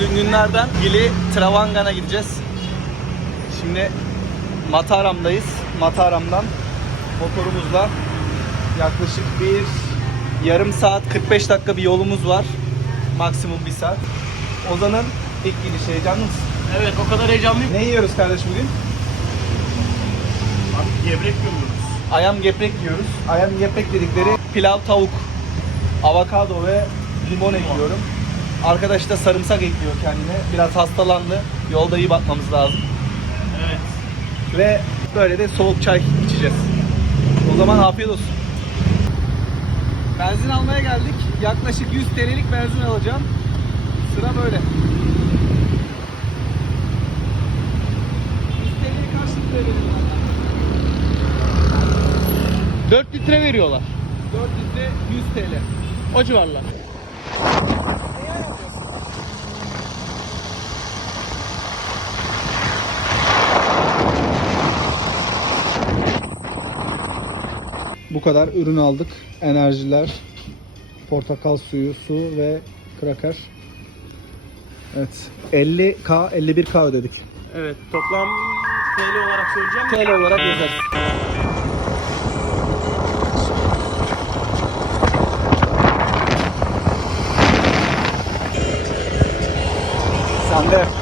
Gördüğün günlerden Gili Travangan'a gideceğiz. Şimdi Mataram'dayız. Mataram'dan motorumuzla yaklaşık bir yarım saat 45 dakika bir yolumuz var. Maksimum bir saat. Ozan'ın ilk gidişi heyecanlı mısın? Evet o kadar heyecanlıyım. Ne yiyoruz kardeş bugün? Abi gevrek görüyoruz. Ayam geprek yiyoruz. Ayam geprek dedikleri pilav tavuk, avokado ve limon ekliyorum. Arkadaş da sarımsak ekliyor kendine. Biraz hastalandı. Yolda iyi bakmamız lazım. Evet. Ve böyle de soğuk çay içeceğiz. O zaman afiyet olsun. Benzin almaya geldik. Yaklaşık 100 TL'lik benzin alacağım. Sıra böyle. 100 TL'ye kaç litre veriyorlar? 4 litre veriyorlar. 4 litre 100 TL. O civarlar. Bu kadar ürün aldık. Enerjiler, portakal suyu, su ve kraker. Evet. 50k, 51k ödedik. Evet toplam TL olarak söyleyeceğim. TL olarak yazar. Sende.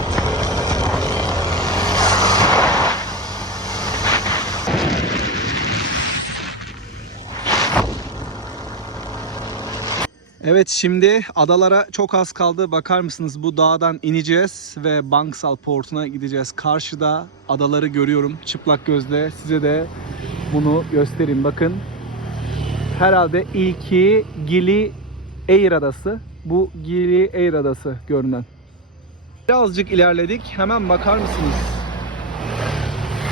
Evet şimdi adalara çok az kaldı. Bakar mısınız bu dağdan ineceğiz ve Banksal Portu'na gideceğiz. Karşıda adaları görüyorum çıplak gözle. Size de bunu göstereyim. Bakın herhalde ilki Gili Eir Adası. Bu Gili Eir Adası görünen. Birazcık ilerledik. Hemen bakar mısınız?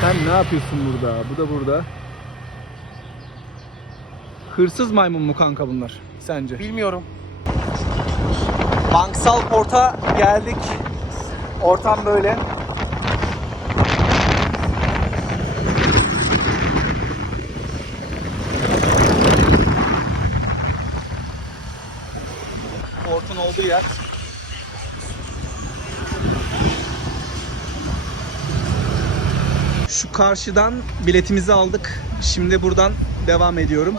Sen ne yapıyorsun burada? Bu da burada. Hırsız maymun mu kanka bunlar sence? Bilmiyorum. Banksal Port'a geldik. Ortam böyle. Port'un olduğu yer. Şu karşıdan biletimizi aldık. Şimdi buradan devam ediyorum.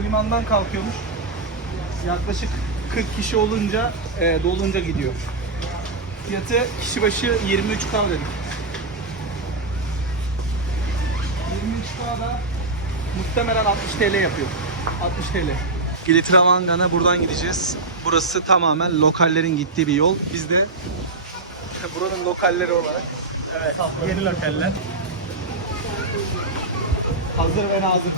bu limandan kalkıyormuş. Yaklaşık 40 kişi olunca e, dolunca gidiyor. Fiyatı kişi başı 23k dedik. 23k da muhtemelen 60 TL yapıyor. 60 TL. Gilitravangan'a buradan gideceğiz. Burası tamamen lokallerin gittiği bir yol. Biz de buranın lokalleri olarak Evet. Yeni lokaller. hazır ve nazır.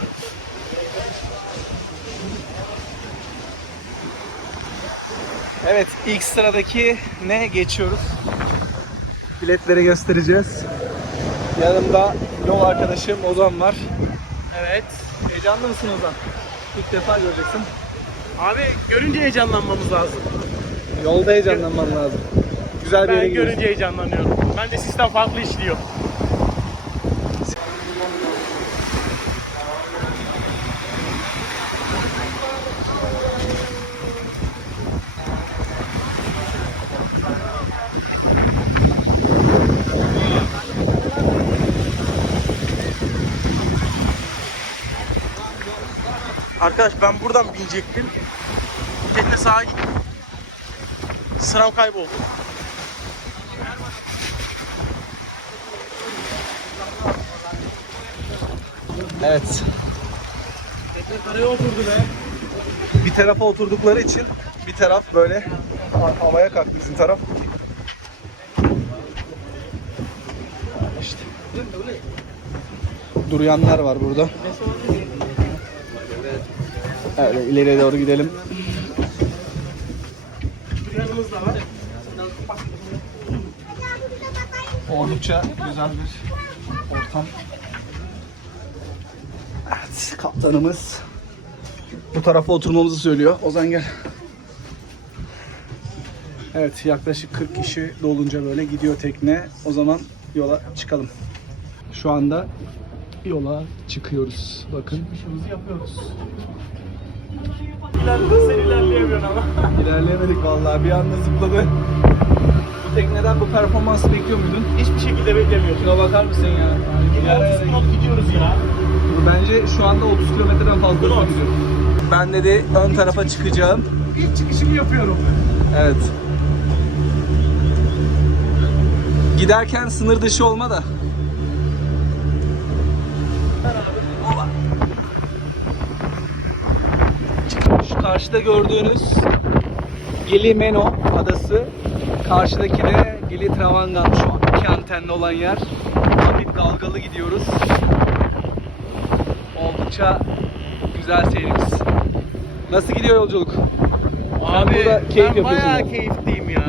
Evet, ilk sıradaki ne geçiyoruz? Biletleri göstereceğiz. Yanımda yol arkadaşım Ozan var. Evet. Heyecanlı mısın Ozan? İlk defa göreceksin. Abi görünce heyecanlanmamız lazım. Yolda heyecanlanman lazım. Güzel bir yere Ben gidiyorsun. görünce heyecanlanıyorum. Ben de sistem farklı işliyor. Arkadaş ben buradan binecektim. Tekne sağa gitti. Sıram kayboldu. Evet. Tekne karaya oturdu be. Bir tarafa oturdukları için bir taraf böyle havaya kalktı bizim taraf. İşte. Duruyanlar var burada. Öyle ileriye doğru gidelim. Yanımız da var. Oldukça güzel bir ortam. Evet, kaptanımız bu tarafa oturmamızı söylüyor. Ozan gel. Evet, yaklaşık 40 kişi dolunca böyle gidiyor tekne. O zaman yola çıkalım. Şu anda yola çıkıyoruz. Bakın. İşimizi yapıyoruz. İlerledin sen ilerleyemiyorsun ama. İlerleyemedik vallahi bir anda zıpladı. Bu tekneden bu performansı bekliyor muydun? Hiçbir şekilde beklemiyorsun. Şuna bakar mısın ya? Yani 30 knot gidiyoruz ya. Bence şu anda 30 kilometreden fazla gidiyorum. Ben dedi ön tarafa çıkacağım. İlk çıkışımı yapıyorum. Evet. Giderken sınır dışı olma da. Karşıda gördüğünüz Gili Meno adası. Karşıdaki de Gili Travangan şu an iki antenli olan yer. Hafif dalgalı gidiyoruz. Oldukça güzel seyrimiz. Nasıl gidiyor yolculuk? Abi burada keyif ben bayağı keyifliyim ya.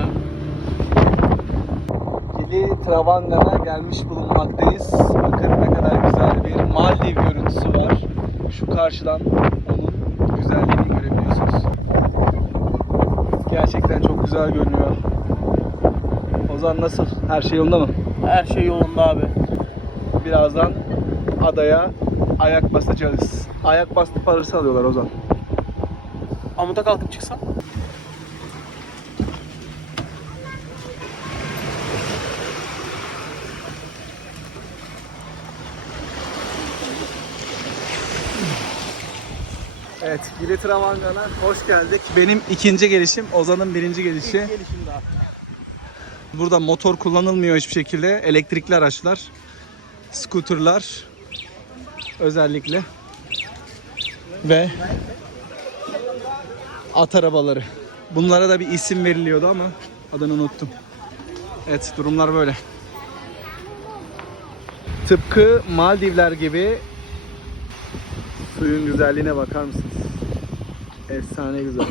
Gili Travangan'a gelmiş bulunmaktayız. Bakın ne kadar güzel bir Maldiv görüntüsü var. Şu karşıdan çok güzel görünüyor. Ozan nasıl? Her şey yolunda mı? Her şey yolunda abi. Birazdan adaya ayak basacağız. Ayak bastı parası alıyorlar Ozan. Amuta kalkıp çıksam. Evet, Gili Travangan'a hoş geldik. Benim ikinci gelişim, Ozan'ın birinci gelişi. İlk gelişim daha. Burada motor kullanılmıyor hiçbir şekilde. Elektrikli araçlar, scooterlar özellikle ve at arabaları. Bunlara da bir isim veriliyordu ama adını unuttum. Evet durumlar böyle. Tıpkı Maldivler gibi suyun güzelliğine bakar mısınız? Efsane güzel.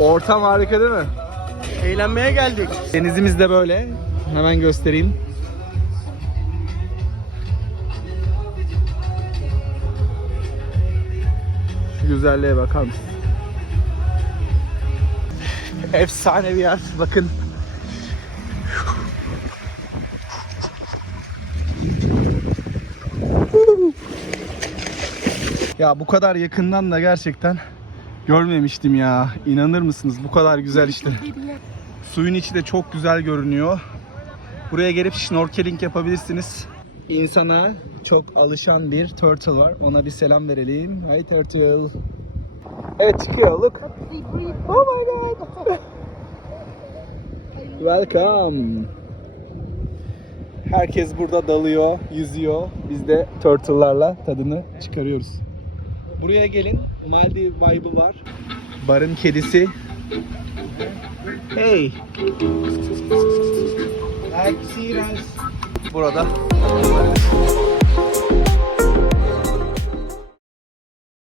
Ortam harika değil mi? Eğlenmeye geldik. Denizimiz de böyle. Hemen göstereyim. Şu güzelliğe bakar mısın? Efsane bir yer. Bakın. Ya bu kadar yakından da gerçekten görmemiştim ya. İnanır mısınız? Bu kadar güzel işte. Suyun içi de çok güzel görünüyor. Buraya gelip snorkeling yapabilirsiniz. İnsana çok alışan bir turtle var. Ona bir selam verelim. Hi turtle. Evet çıkıyor. Look. Oh my god. Welcome. Herkes burada dalıyor, yüzüyor. Biz de turtle'larla tadını çıkarıyoruz. Buraya gelin. Maldiv vibe'ı var. Barın kedisi. Hey. Burada